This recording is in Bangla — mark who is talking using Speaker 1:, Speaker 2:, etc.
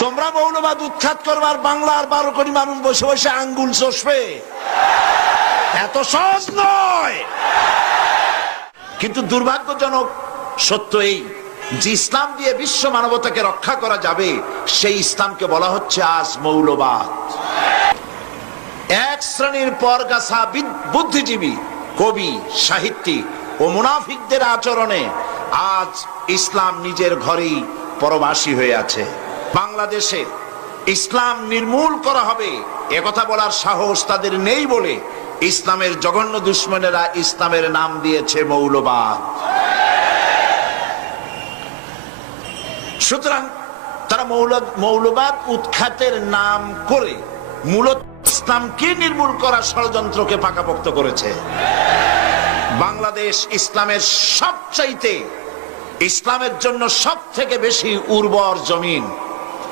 Speaker 1: তোমরা মৌলবাদ উৎখাত করবার বাংলার বারো কোটি মানুষ বসে বসে আঙ্গুল চষবে। এত সহজ নয়। কিন্তু দুর্ভাগ্যজনক সত্য এই যে ইসলাম দিয়ে বিশ্ব মানবতাকে রক্ষা করা যাবে, সেই ইসলামকে বলা হচ্ছে আজ মৌলবাদ। এক শ্রেণির পরগাছা বিদ- বুদ্ধিজীবী, কবি, সাহিত্যিক ও মুনাফিকদের আচরণে আজ ইসলাম নিজের ঘরেই পরবাসী হয়ে আছে। বাংলাদেশে ইসলাম নির্মূল করা হবে একথা বলার সাহস তাদের নেই বলে ইসলামের জঘন্য দুশ্মনেরা ইসলামের নাম দিয়েছে মৌলবাদ। সুতরাং তারা মৌল, মৌলবাদ উৎখাতের নাম করে মূলত ইসলামকে নির্মূল করা ষড়যন্ত্রকে পাকাপোক্ত করেছে। বাংলাদেশ ইসলামের সবচাইতে, ইসলামের জন্য সব থেকে বেশি উর্বর জমিন